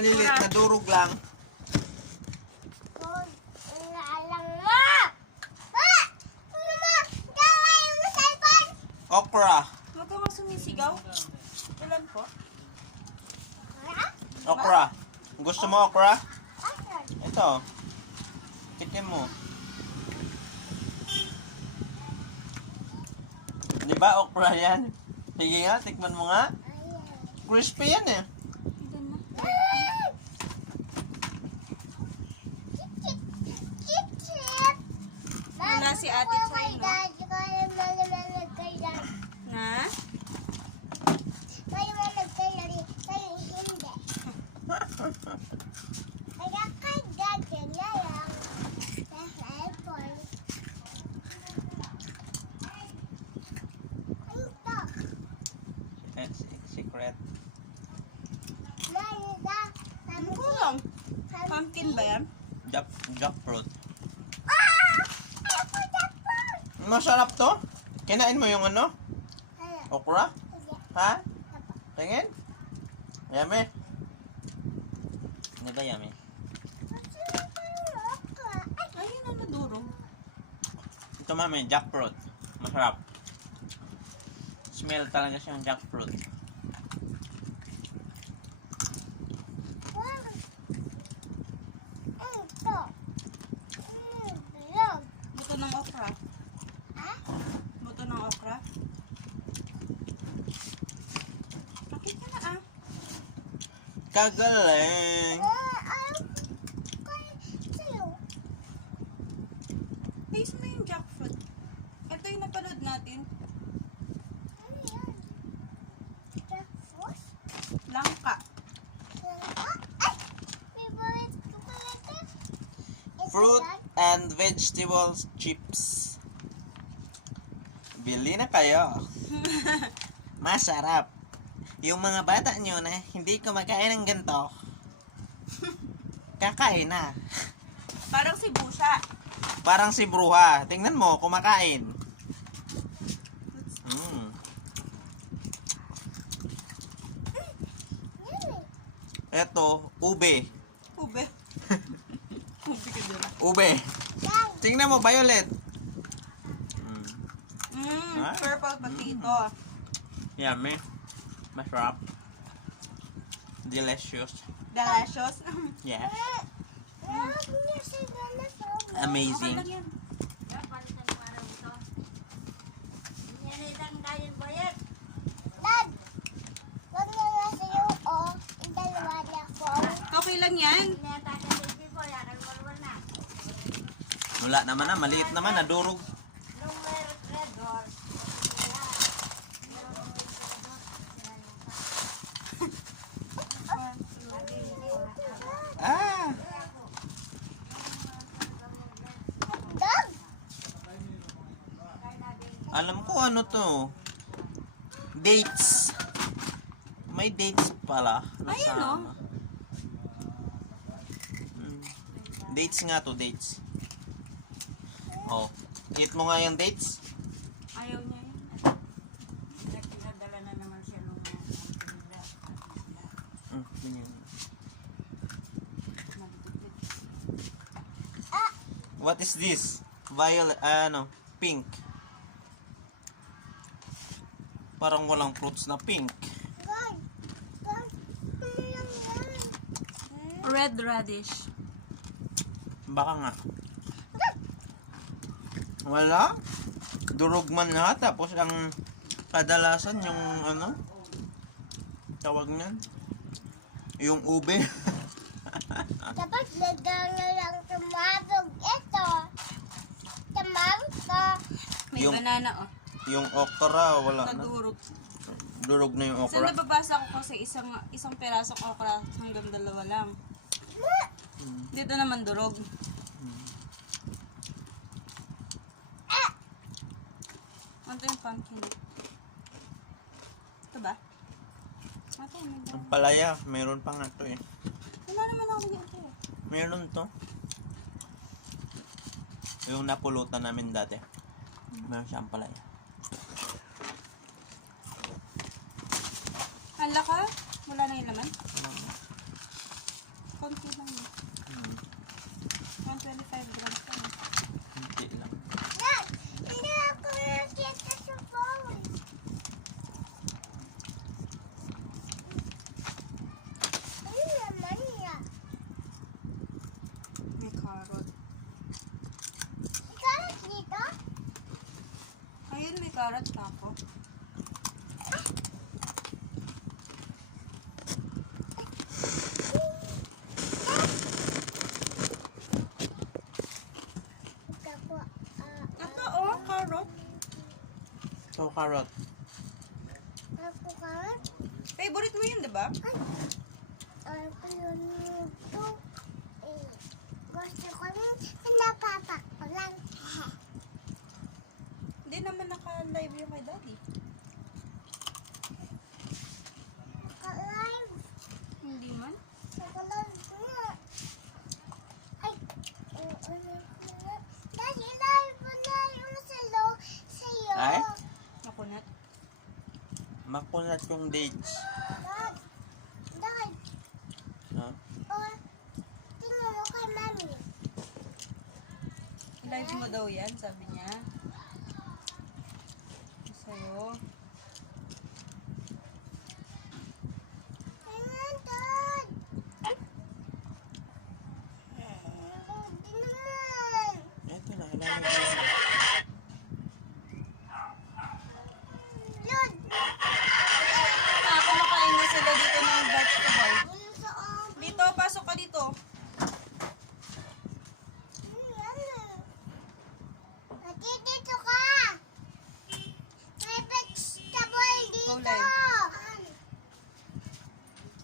maliliit na durog lang. Okra. Huwag ka nga sumisigaw. Ilan po? Okra. Gusto mo okra? Ito. Tikim mo. Di ba okra yan? Sige nga, tikman mo nga. Crispy yan eh. Ilan na? Wala si ate Choy, no? Na? Secret. Ano ko lang? Pumpkin ba yan? Jackfruit. Masarap to. Kinain mo yung ano? Okra? Ha? Tingin? Yummy. Di ba yummy? Ayun na nadurog. Ito mami, jackfruit. Masarap. Smell talaga siyang jackfruit. Buto ng okra. Buto ng okra. Bakit ka na ah? Kagaling. Taste mo yung jackfruit. Ito yung napanood natin. Langka. Fruit and vegetables chips. Bili na kayo. Masarap. Yung mga bata nyo na hindi kumakain ng ganito, kakain na. Parang si Busha. Parang si Bruha. Tingnan mo, kumakain. Eto, ube. Ube. Ube ka dyan. Ube. Tingnan mo, violet. Purple potato. Yummy. Masarap. Delicious. Delicious. Yes. Amazing. Okay lang yan. Okay lang yan. Wala naman na, maliit naman, nadurog. Ah! Alam ko ano to. Dates. May dates pala. Ayun, Nasama. Dates nga to, dates. Oh, eat mo nga yung dates. Ayaw niya yun. Nagdala na naman siya nung What is this? Violet, ano, pink. Parang walang fruits na pink. Red radish. Baka nga. Wala. Durog man na. Tapos ang kadalasan yung ano, tawag niyan, yung ube. Dapat lagyan na lang tumatog ito. Tomato. May Yung- banana oh. Yung okra, wala na. Nadurog. Durog na yung So okra. nababasa ko kasi isang perasong okra hanggang 2 lang. Dito naman durog. Ano yung pumpkin? Ito ba? Ate, may Ang palaya, meron pa nga to eh. wala naman ako dito. Meron to. Yung napulutan namin dati. Meron siyang palaya. Hala ka? Wala na yung laman? Konti lang yun. Hmm. 125 grams lang. Hindi lang. Dad, hindi ako nakita sa phone. Ano naman yan? May carrot. Ikaw dito? Ayun, may carrot na ako. Ako, Ito, oh, carrot. So, carrot. ako karat. Favorite mo yun, di ba? Ako yun ito. Gusto ko rin pinapapak ko lang. Hindi naman naka-live yung kay daddy. Ka-live. Hindi man. Ka-live nga. Ay, ano na. Dahil live mo na yung sa'yo. Ay? Nakunat. Makunat yung dates. Dad, Dad, Ha? tingnan mo kay mami. Live mo daw yan, sabi niya. Sa'yo. Tingnan, Dad. Hindi naman. Ito na, ilalagay mo. Dad, Kumakain na sila dito ng vegetable. ano sa amin? Dito, pasok ka dito. Dito ka! May vegetable dito! Go live.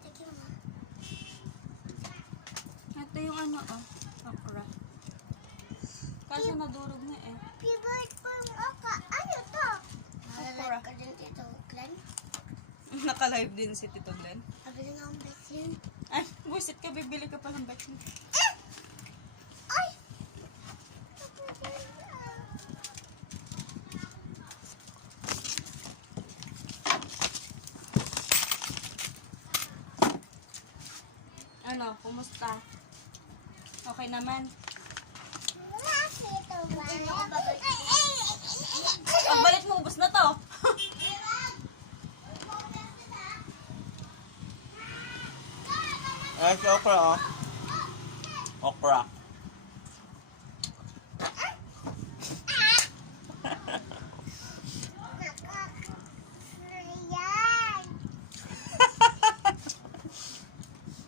Sige mo. Ito yung ano, oh. Okra. Kasi nadurog na eh. Favorite ko yung oka. Ano to? Okra. ka din dito, Glenn. Naka-live din si Tito Glenn. Sabi na nga ang best yun. Ay, buisit ka, bibili ka pa ng vaccine. Ay! Ano, kumusta? Okay naman. Wala dito ba? Pagbalik mo, ubos na to. Ay, si okra, oh. Okra. Ayan!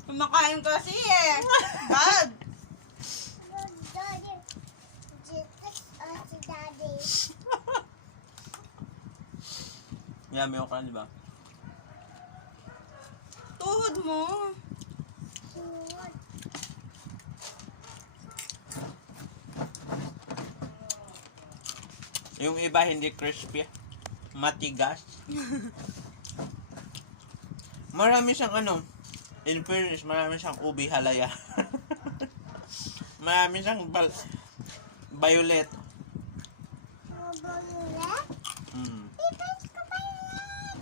Kumakain kasi eh. Bad. Daddy. Jesus, si Daddy. Yummy okra, di ba? Tuhod mo. Suwad. Yung iba hindi crispy. Matigas. Marami siyang ano. In fairness, marami siyang ubi halaya. Marami siyang violet. Mabulat? Mm. Pipis ko pa yun!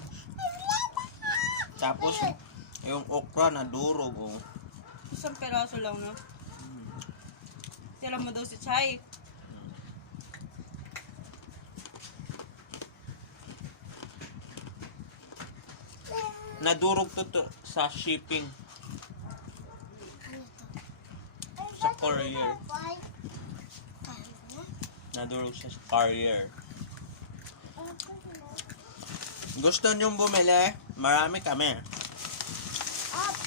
Tapos, yung okra na durog, oh. Isang peraso lang, no? Tira mo daw si Chay. Nadurog to sa shipping. Sa courier. Nadurog siya sa courier. Gusto niyong bumili? Marami kami.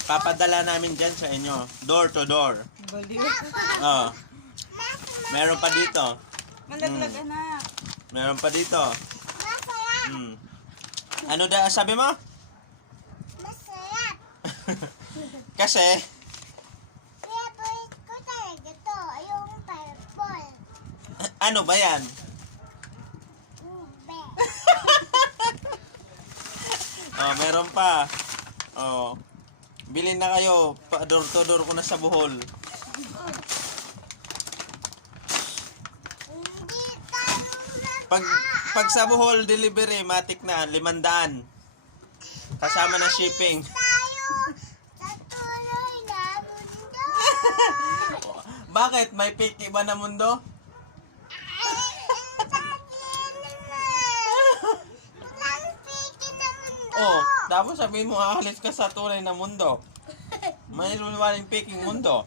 Papadala namin dyan sa inyo. Door to door. Baliw. Oh. Meron pa dito. Malaglag, anak. Meron pa dito. Masarap! Mm. Ano da sabi mo? Masarap! Kasi, Favorite ko talaga to. Yung purple. ano ba yan? Ube. Oh, meron pa. Oh. Bilhin na kayo. Pa-door to door ko na sa Bohol. Hindi tayo Pag sa Bohol delivery, matik na 500. Kasama na shipping. tayo sa tuloy namin Bakit? May piki ba na mundo? Oh, tapos sabihin mo, aalis ka sa tunay na mundo. May walang piking mundo.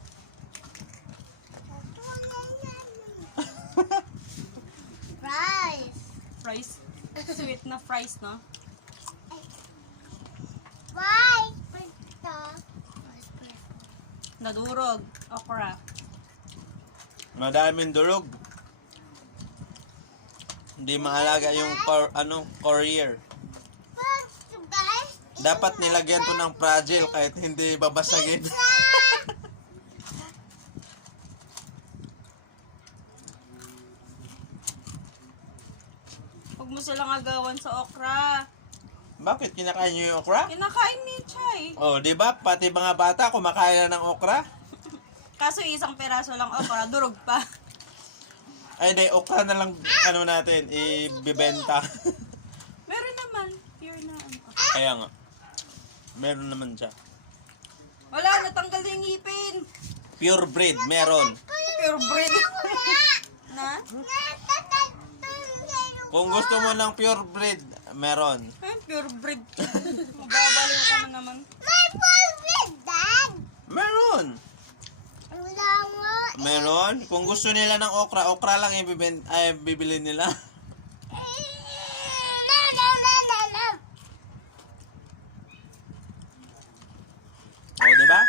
Rice. Fries. Sweet na fries, no? Rice. Nadurog. Okra. Madaming durog. Hindi maalaga yung courier. Guys, Dapat nilagyan to ng fragile kahit hindi babasagin. Huwag mo silang agawan sa okra. Bakit kinakain niyo yung okra? Kinakain ni Chay. Oh, di ba? Pati mga bata kumakain na ng okra. Kaso isang peraso lang okra, durog pa. Ay, di, okra na lang natin, ibibenta. Meron naman. Pure na ano. Kaya nga. Meron naman siya. Wala, natanggal na yung ngipin. Pure breed, meron. Pure breed. Na? Kung gusto mo ng pure breed, meron. Ay, pure breed. Mababaliw ka na naman. my favorite dad. Meron. Wala nga. Meron. Kung gusto nila ng okra, okra lang bibili nila. No. O, di ba?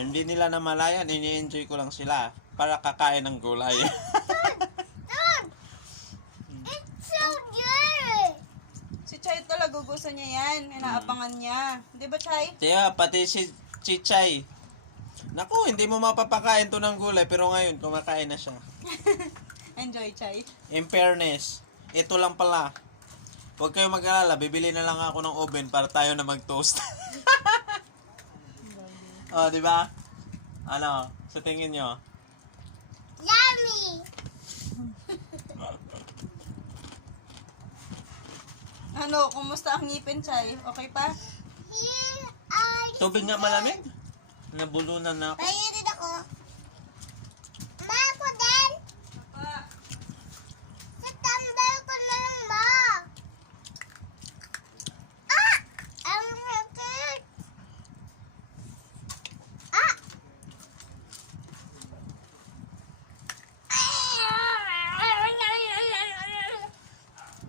Hindi nila namalayan, ini-enjoy ko lang sila para kakain ng gulay. Dad, it's so good. Si Chay talaga gusto niya yan. Inaapangan niya. Di ba, Chay? Kaya pati si Chichay. Naku, hindi mo mapapakain to ng gulay pero ngayon kumakain na siya. Enjoy, Chay. In fairness, ito lang pala. Huwag kayo mag-alala, bibili na lang ako ng oven para tayo na mag-toast. Oh, di ba? Ano, sa tingin nyo? Yummy. Ano, kumusta ang ngipin, Chay? Okay pa? Here are Tubig nga malamig? Nabulunan na ako. Pahingi ako. Ma, ako din. Sa tambal ko na lang, ma. Ah! Ang sakit. Ah!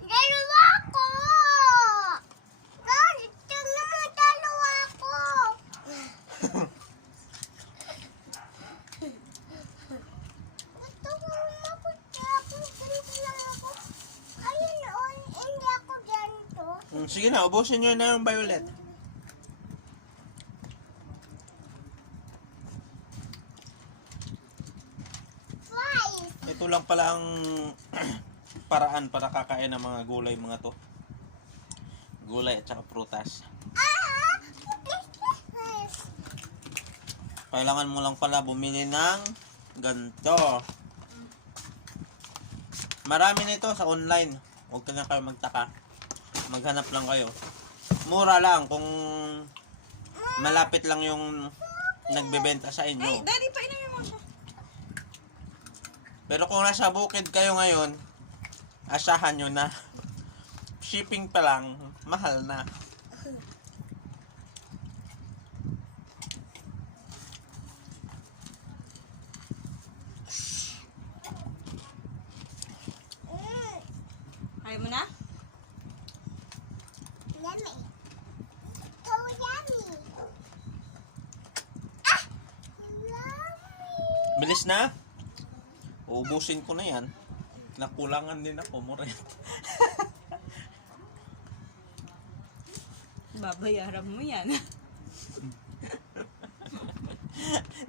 Dalawa ko. Dad, tingnan mo, dalawa ko. Gusto ko mapagkapos lang ako. Ayun, hindi ako ganito. Sige na, ubusin nyo na yung violet. Rice. Ito lang pala ang paraan para kakain ng mga gulay mga to. Gulay at saka prutas. Ah! Rice. Kailangan mo lang pala bumili ng ganito. Marami nito sa online. Huwag ka na kayo magtaka. Maghanap lang kayo. Mura lang kung malapit lang yung nagbebenta sa Ay, inyo. Daddy, painumin mo siya. Pero kung nasa bukid kayo ngayon, asahan nyo na. Shipping pa lang, mahal na. Ayaw mo na? Yummy. So yummy. Ah! Yummy. Bilis na. Uubusin ko na yan. Nakulangan din ako, Moret. Babayaran mo yan.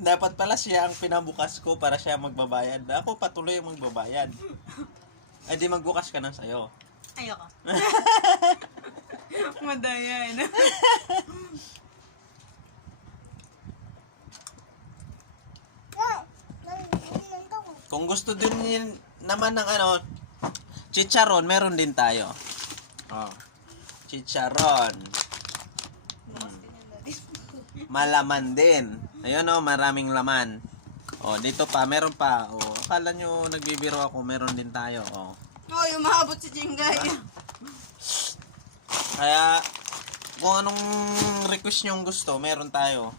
Dapat pala siya ang pinabukas ko para siya magbabayad. Ako patuloy ang magbabayad. Ay di magbukas ka na sa'yo. Ayoko. Madayan. Kung gusto din naman ng chicharon, meron din tayo. Oh. Chicharon. Malaman din. Ayun maraming laman. Oh, dito pa, meron pa. Oh, akala nyo nagbibiro ako, meron din tayo. Oh. Oh, yung mahabot si Jingay. Kaya, kung anong request nyo gusto, meron tayo.